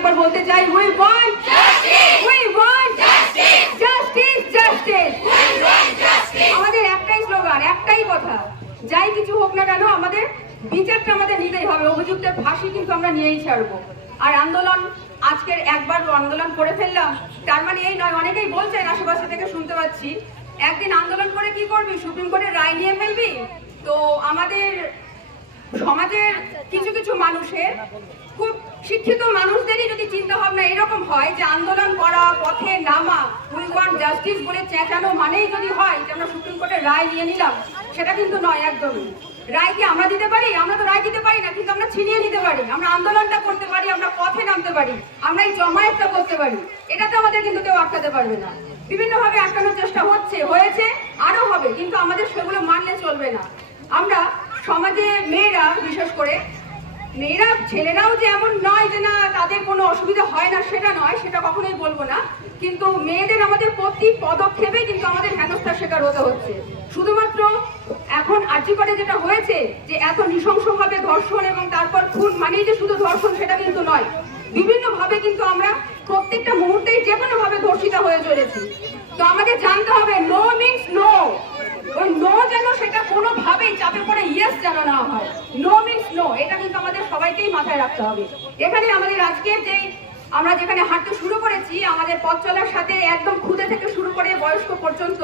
একবার বলতে চাই, উই ওয়ান্ট জাস্টিস। আমাদের একটাই স্লোগান, একটাই কথা, যাই কিছু হোক না কেন আমাদের বিচারটা আমাদের নিতেই হবে। অভিযুক্তের ফাঁসি কিন্তু আমরা নিয়েই ছাড়বো। আর আন্দোলন আজকের একবার আন্দোলন করে ফেললাম তার মানে এই নয়। অনেকেই বলছেন, আশেপাশে থেকে শুনতে পাচ্ছি, একদিন আন্দোলন করে কি করবি, সুপ্রিম কোর্টের রায় নিয়ে ফেলবি। তো আমাদের সমাজের কিছু কিছু মানুষের, খুব শিক্ষিত মানুষদেরই যদি চিন্তা ভাবনা এরকম হয় যে আন্দোলন করা, পথে নামা, উই ওয়ান্ট জাস্টিস বলে চেঁচানো মানেই যদি হয় যে আমরা সুপ্রিম কোর্টের রায় নিয়ে নিলাম, সেটা কিন্তু নয় একদমই। রায় কি আমরা দিতে পারি? আমরা তো রায় দিতে পারি না, কিন্তু আমরা ছিনিয়ে নিতে পারি, আমরা আন্দোলনটা করতে পারি, আমরা পথে নামতে পারি, আমরা এই জমায়েতটা করতে পারি। এটাতে আমাদের কিন্তু কেউ আটকাতে পারবে না। বিভিন্নভাবে আটকানোর চেষ্টা হয়েছে, আরো হবে, কিন্তু আমাদের সেগুলো মানলে চলবে না। আমরা সমাজে মেয়েরা, বিশেষ করে মেয়েরা, ছেলেরাও যে এমন নয় যে না তাদের কোনো অসুবিধা হয় না, সেটা নয়, সেটা কখনোই বলবো না, কিন্তু মেয়েদের আমাদের প্রতি পদক্ষেপে কিন্তু আমাদের হেনস্থার শিকার হতে হচ্ছে। শুধুমাত্র এখন আর্জি করে যেটা হয়েছে যে এত নৃশংসভাবে ধর্ষণ এবং তারপর খুন মানেই যে শুধু ধর্ষণ, সেটা কিন্তু নয়। বিভিন্ন ভাবে কিন্তু আমরা প্রত্যেকটা মুহূর্তেই যে কোনো ভাবে ধর্ষিতা হয়ে চলেছি। তো আমাদের জানতে হবে নো মিনস নো। ওই নো যেন সেটা কোনোভাবেই চাপে পড়ে ইয়েস যেন না হয়। নো মিনস নো, এটা কিন্তু আমাদের সবাইকেই মাথায় রাখতে হবে। এখানে আমাদের আজকে আমরা যেখানে হাঁটতে শুরু করেছি, আমাদের পথ চলার সাথে একদম ক্ষুদে থেকে শুরু করে বয়স্ক পর্যন্ত,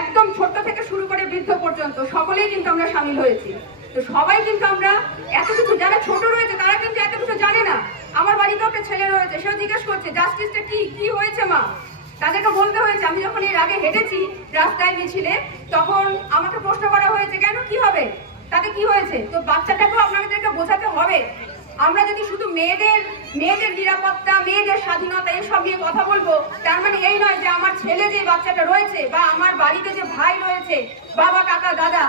একদম ছোট্ট থেকে শুরু করে বৃদ্ধ পর্যন্ত সকলেই কিন্তু আমরা সামিল হয়েছি। তো সবাই কিন্তু আমরা এত কিছু, যারা ছোট রয়েছে তারা কিন্তু এত কিছু জানে না। আমার বাড়িতেও একটা ছেলে রয়েছে, সেও জিজ্ঞেস করছে জাস্টিসটা কি হয়েছে মা। তাদেরকে বলতে হয়েছে। আমি যখন এর আগে হেঁটেছি রাস্তায় মিছিলে, তখন আমাকে প্রশ্ন করা হয়েছে কেন, কি হবে, তাতে কি হয়েছে। তো বাচ্চাটাকেও আপনাদেরকে বোঝাতে হবে। আমরা যদি শুধু মেয়েদের নিরাপত্তা, মেয়েদের স্বাধীনতা এসব নিয়ে কথা বলবো, তার মানে এই নয় যে আমার ছেলে যে বাচ্চাটা রয়েছে বা আমার বাড়িতে যে ভাই রয়েছে, বাবা, কাকা, দাদা,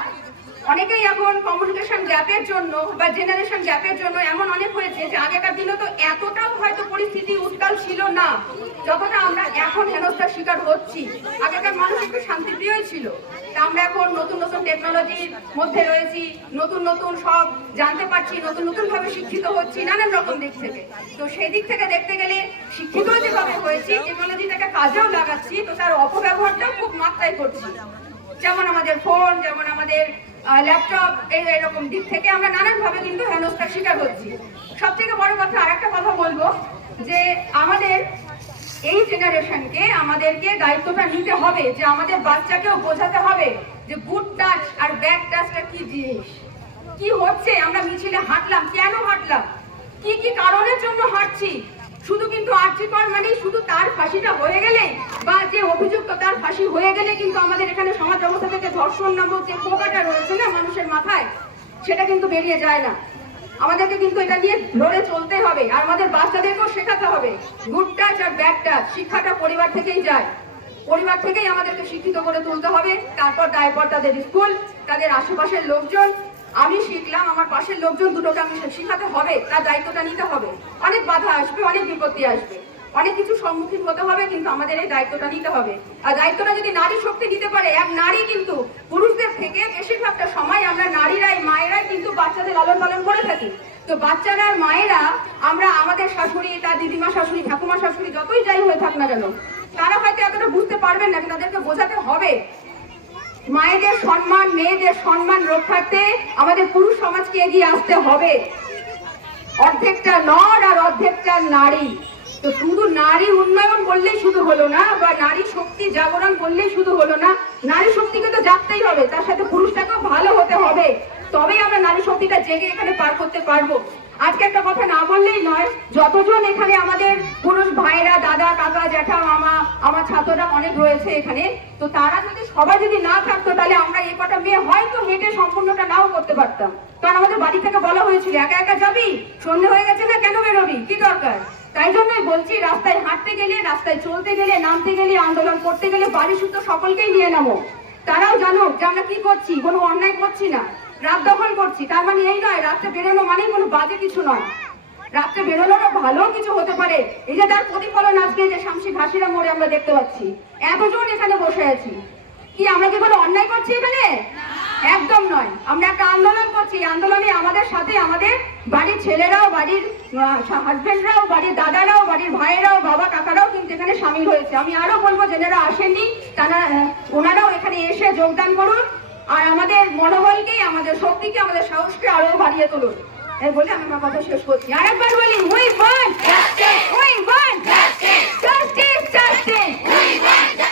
অনেকেই এখন কমিউনিকেশন গ্যাপের জন্য বা জেনারেশন গ্যাপের জন্য এমন অনেক হয়েছে যে আগেকার দিনে তো এতটাও হয়তো পরিস্থিতি উত্তাল ছিল না যতটা আমরা এখন হেনস্থার শিকার হচ্ছি। আগেকার মানুষ একটু শান্তিপ্রিয়ই ছিল। তা আমরা এখন নতুন নতুন টেকনোলজির মধ্যে রয়েছি, নতুন নতুন সব জানতে পারছি, নতুন নতুন ভাবে শিক্ষিত হচ্ছি নানান রকম দিক থেকে। তো সেই দিক থেকে দেখতে গেলে শিক্ষিত যেভাবে হয়েছি, টেকনোলজিটাকে কাজেও লাগাচ্ছি, তো তার অপব্যবহারটাও খুব মাত্রায় করছি। যেমন আমাদের ফোন, যেমন আমাদের ল্যাপটপ, এইরকম দিক থেকে আমরা নানান ভাবে কিন্তু হেনস্থার শিকার হচ্ছি। সব থেকে বড় কথা, আরেকটা কথা বলবো, যে আমাদের এই জেনারেশনকে আমাদেরকে দায়িত্বটা নিতে হবে, যে আমাদের বাচ্চাকেও বোঝাতে হবে যে গুড টাচ আর ব্যাড টাচটা কি জিনিস, কি হচ্ছে। আমরা মিছিলে হাঁটলাম, কেন হাঁটলাম, কি কি কারণের জন্য হাঁটছি। শুধু কিন্তু আর্যিকর মানে শুধু তার ফাঁসিটা হয়ে গেলে বা যে অভিযুক্ত তার ফাঁসি হয়ে গেলে কিন্তু আমাদের এখানে সমাজ ব্যবস্থা থেকে ধর্ষণ নামক যে পোকাটা রয়েছে না মানুষের মাথায়, সেটা কিন্তু বেরিয়ে যায় না। আমাদেরকে কিন্তু এটা নিয়ে ধরে চলতে হবে। আর আমাদের বাচ্চাদেরকেও শেখাতে হবে গুড টাচ আর ব্যাড টাচ। শিক্ষাটা পরিবার থেকেই যায়, পরিবার থেকেই আমাদেরকে শিক্ষিত করে তুলতে হবে। তারপর দায়পর তাদের স্কুল, তাদের আশেপাশের লোকজন। আমি শিখলাম, আমার পাশের লোকজন দুটোকে আমি শিখাতে হবে, তার দায়িত্বটা নিতে হবে। অনেক বাধা আসবে, অনেক বিপত্তি আসবে, অনেক কিছু সম্মুখীন হতে হবে, কিন্তু আমাদের এই দায়িত্বটা নিতে হবে। আর দায়িত্বটা যদি নারী শক্তি দিতে পারে, এক নারী কিন্তু পুরুষদের থেকে বেশিরভাগটা সময় আমরা নারীরাই, মায়েরাই কিন্তু বাচ্চাদের লালন পালন করে থাকি। তো বাচ্চারা আর মায়েরা, আমরা আমাদের শাশুড়ি, তার দিদিমা শাশুড়ি, ঠাকুমা শাশুড়ি, যতই যাই হয়ে থাক না কেন, তারা হয়তো এতটা বুঝতে পারবেন না, তাদেরকে বোঝাতে হবে মায়েদের সম্মান, মেয়েদের সম্মান রক্ষার্থে আমাদের পুরুষ সমাজকে এগিয়ে আসতে হবে। অর্ধেকটা নর আর অর্ধেকটা নারী। তো শুধু নারী উন্নয়ন বললেই শুধু হলো না, বা নারী শক্তি জাগরণ বললেই শুধু হলো না। নারী শক্তিকে তো জাগতেই হবে, তার সাথে পুরুষটাকেও ভালো হতে হবে, তবেই আমরা নারী শক্তিটা জেগে এখানে পার করতে পারবো। আজকে একটা কথা না বললেই নয়, যতজন এখানে আমাদের পুরুষ ভাইরা, দাদা, কাকা, জ্যাঠা, মামা, আমার ছাত্ররা অনেক রয়েছে এখানে, তো তারা যদি সবাই যদি না থাকতো, তাহলে আমরা এই কটা মেয়ে হয়তো হেঁটে সম্পূর্ণটা নাও করতে পারতাম। কারণ আমাদের বাড়ি থেকে বলা হয়েছিল একা একা যাবি, সন্ধ্যে হয়ে গেছে না, কেন বেরোবি, কি দরকার। তাই জন্যই বলছি, রাস্তায় হাঁটতে গেলে, রাস্তায় চলতে গেলে, নামতে গেলে, আন্দোলন করতে গেলে বাড়ি শুদ্ধ সকলকেই নিয়ে নামো। তারাও জানুক যে আমরা কি করছি, কোনো অন্যায় করছি না, রাত দখল করছি। তার মানে এই নয় রাত্রে বেরোনো মানেই কোনো বাজে কিছু নয়, রাত্রে বেরোনোরও ভালো কিছু হতে পারে। এই যে তার প্রতিফলন আজকে যে শামসি ঘাসিরা মোড়ে আমরা দেখতে পাচ্ছি, এতজন এখানে বসে আছি, কি আমরা কি কোনো অন্যায় করছি এখানে? একদম নয়। আমরা একটা আন্দোলন করছি, আন্দোলনে আমাদের সাথে আমাদের বাড়ির ছেলেরাও, বাড়ির হাজবেন্ডরাও, বাড়ির দাদারাও, বাড়ির ভাইয়েরাও, বাবা কাকারাও কিন্তু এখানে সামিল হয়েছে। আমি আরো বলবো যারা আসেননি তারা ওনারাও এখানে এসে যোগদান করুন আর আমাদের মনোবলকে, আমাদের শক্তিকে, আমাদের সাহসকে আরো বাড়িয়ে তুলুন। এই বলে আমি আমার কথা শেষ করছি। আরেকবার বলি